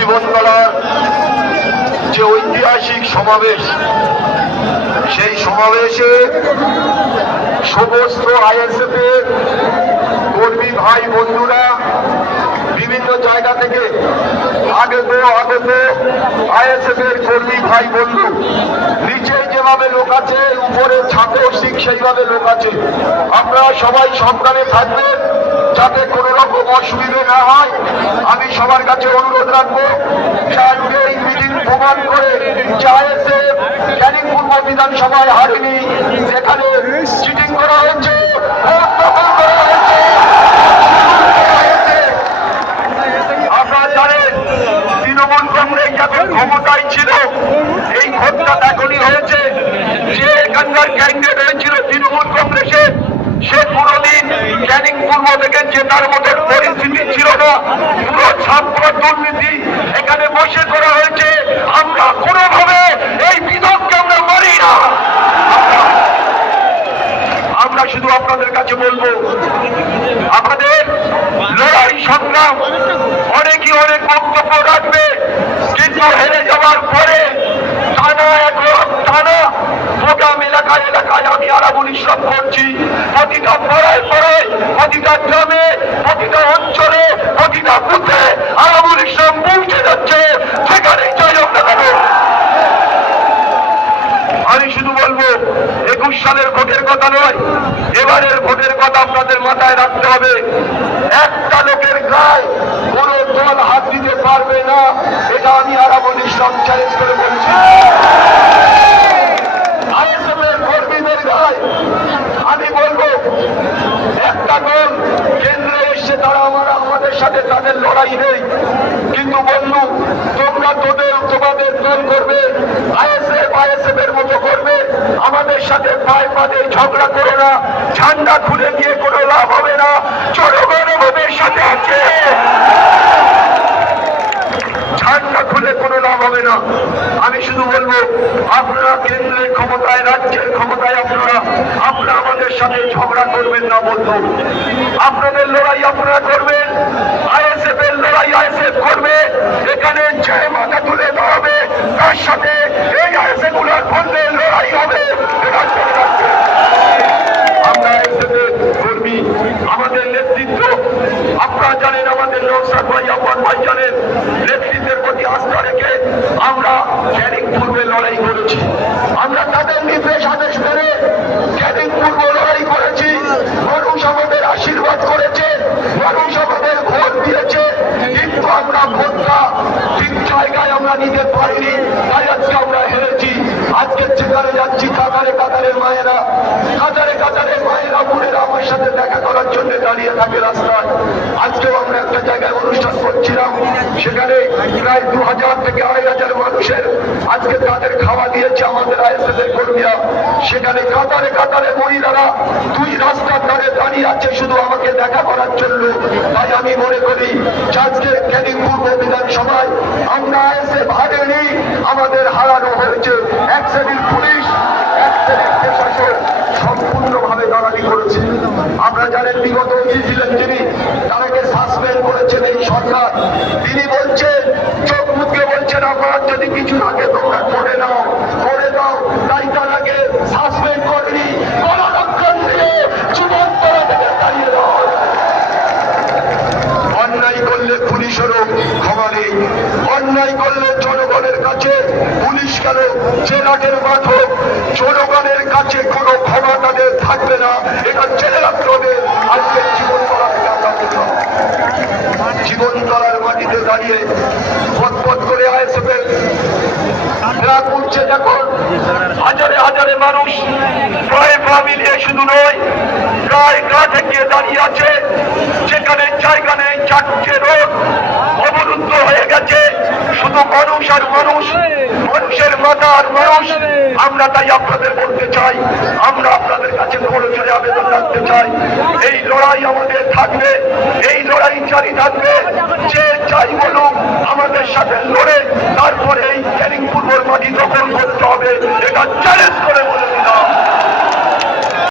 জীবনতলার যে ঐতিহাসিক সমাবেশ, সেই সমাবেশে সমস্ত আইএসএফ এর কর্মী ভাই বন্ধুরা বিভিন্ন জায়গা থেকে আগত আইএসএফ এর কর্মী ভাই বন্ধু, নিচে যেভাবে লোক আছে, উপরে ছাত্র শিখ সেইভাবে লোক আছে। আপনারা সবাই সাবধানে থাকবেন যাতে কোনো রকম অসুবিধা না হয়। আমি সবার কাছে অনুরোধ রাখবো আজকে এই মিটিং প্রমাণ করে যে আইএসএফ ক্যানিং পূর্ব বিধানসভায় হারেনি, যেখানে চিটিং করা হয়েছে, আপনারা জানেন তৃণমূল কংগ্রেস যখন ক্ষমতায় ছিল এই ভোটটা এখনই হয়েছে। যে এখানকার ক্যান্ডিডেট হয়েছিল তৃণমূল কংগ্রেসে, সে কোনদিন ক্যানিং পূর্ব থেকে জেতার মতো পরিস্থিতি ছিল না। পুরো ছাত্র দুর্নীতি এখানে বসে করা হয়েছে। আমরা কোনোভাবে এই বিধবকে আমরা মারি না। আমরা শুধু আপনাদের কাছে বলবো, আমাদের লড়াই সংগ্রাম অনেকই অনেক বক্তব্য রাখবে, কিন্তু হেরে যাওয়ার পরে টানা প্রোগ্রাম এলাকায় এলাকায় আমি আরাবুল ইসলাম করছি। প্রতিটা পাড়ায় পাড়ায়, প্রতিটা গ্রামে, প্রতিটা অঞ্চলে, প্রতিটা বুথে আরাবুল ইসলাম পৌঁছে যাচ্ছে। সেখানে জয় আপনাদের। আমি শুধু বলবো 21 সালের ভোটের কথা নয়, এবারের ভোটের কথা আপনাদের মাথায় রাখতে হবে। একটা লোকের গায়ে কোনো দল হাত দিতে পারবে না, এটা আমি আরাবুল ইসলাম চ্যালেঞ্জ করে বলছি। আইএসএফের কর্মীদের গায়ে আমি বলবো, একটা দল কেন্দ্রে এসছে, তারা আমাদের সাথে তাদের লড়াই নেই, কিন্তু বন্ধু তোমরা তোমাদের দল করবে, আইএসএফ এর মতো করবে, আমাদের সাথে পায়ে পায়ে ঝগড়া করো না। ঝান্ডা খুলে দিয়ে কোনো লাভ হবে না। জনগণ আমাদের সাথে আছে, ঝান্ডা খুলে কোনো লাভ হবে না। আমি শুধু বলবো, আপনারা কেন্দ্রের ক্ষমতায়, রাজ্যের ক্ষমতায়, আপনারা আমাদের সাথে ঝগড়া করবেন না বন্ধু। আপনাদের লড়াই আপনারা করবেন, আইএসএফ এর লড়াই আইএসএফ করবে। এখানে যে মাথা তুলে দাঁড়াবে তার সাথে এই আইএসএফ গুলার বন্ধে লড়াই হবে। আমরা আইএসএফ এর কর্মী, আমাদের নেতৃত্ব আপনারা জানেন, আমাদের নওশাদ ভাই, আব্বাস ভাই জানেন, নেতৃত্বের প্রতি আস্থা রেখে আমরা ক্যানিং পূর্বে লড়াই করেছি। আমরা তাদের নির্দেশ আদেশ মেনে ক্যানিং পূর্ব লড়াই করেছি। মানুষ আমাদের আশীর্বাদ করেছে, মানুষ আমাদের ভোট দিয়েছে, কিন্তু আমরা ভোটটা ঠিক জায়গায় আমরা নিতে পারিনি, তাই আজকে আমরা হেরেছি। আজকে যেখানে যাচ্ছি কাতারে কাতারে মায়েরা, বোনেরা আমার সাথে দেখা করার জন্য দাঁড়িয়ে থাকে রাস্তায়। আজকেও আমরা একটা জায়গায় অনুষ্ঠান করছিলাম, সেখানে প্রায় 2000 থেকে 2500 মানুষের আজকে তাদের খাওয়া দিয়েছে আমাদের আইএসএফ এর কর্মীরা। সেখানে কাতারে কাতারে মহিলারা দুই রাস্তার ধারে দাঁড়িয়ে আছে শুধু আমাকে দেখা করার জন্য। তাই আমি মনে করি আজকে ক্যানিং পূর্ব বিধানসভায় আমরা আইএসএফ হারেনি, আমাদের হারানো হয়েছে। এক শ্রেণীর পুলিশ, এক শ্রেণীর প্রশাসন সম্পূর্ণভাবে দালালি করেছে। আপনারা জানেন বিগত ছিলেন যিনি, তাকে সাসপেন্ড করেছেন এই সরকার। তিনি বলছেন, চোখ মুখে বলছেন, আপনার যদি কিছু থাকে তোমরা করে নাও, করে দাও। তাই তাকে সাসপেন্ড করেনি, গণরক্ষণ দিয়ে জীবন দাঁড়িয়ে দাও। অন্যায় করলে পুলিশেরও ক্ষমা নেই, অন্যায় করলে জনগণের কাছে পুলিশ কেন জেলাকের মাঠক, জনগণের কাছে কোনো ক্ষমা তাদের থাকবে না। এটা জেনে রাখতে হবে। আজকে জীবনতলা থেকে আমরা বললাম, জীবনতলার মাটিতে দাঁড়িয়ে পথ করে আইএসএফের উঠছে যখন হাজারে হাজারে মানুষ প্রায় মিলিয়ে, শুধু নয় প্রায় গা থেকে দাঁড়িয়ে আছে, যেখানে জায়গা নেই, চারটে রোড অবরুদ্ধ হয়ে গেছে, শুধু মানুষ আর মানুষ, মানুষের মাথা আর মানুষ। আমরা তাই আপনাদের বলতে চাই, আমরা আপনাদের কাছে করজোড়ে আবেদন রাখতে চাই, এই লড়াই আমাদের থাকবে, এই লড়াই জারি থাকবে। যে চাই বলুক আমাদের সাথে লড়ে তারপরে এই ক্যানিং পূর্বর মাটি দখল করতে হবে, এটা চ্যালেঞ্জ করে বলে